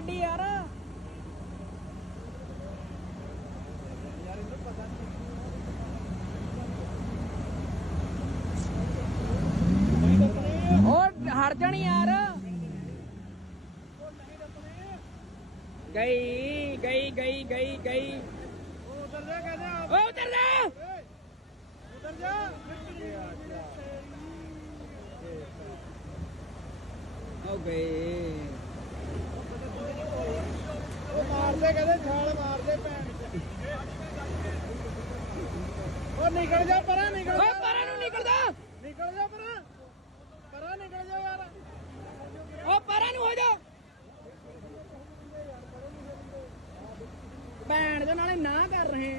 ਗੱਡੀ ਯਾਰ। ਉਹ ਹਟ ਜਾਣੀ ਯਾਰ। ਗਈ ਗਈ ਗਈ ਗਈ ਗਈ। उधर जा कहना ਉਹ ਉਤਰ ਜਾ। उधर जा ਉਹ ਗਏ। वो मार दे कहते छाल मार दे भैन ओ निकल जा परा निकल ਓਏ जा ਪਰਾਂ ਨੂੰ ਨਿਕਲਦਾ। निकल जा परा परा निकल जा यार ਉਹ ਪਰਾਂ ਨੂੰ ਹੋ ਜਾ। ਭੈਣ ਦੇ ਨਾਲੇ ਨਾ ਕਰ ਰਹੇ।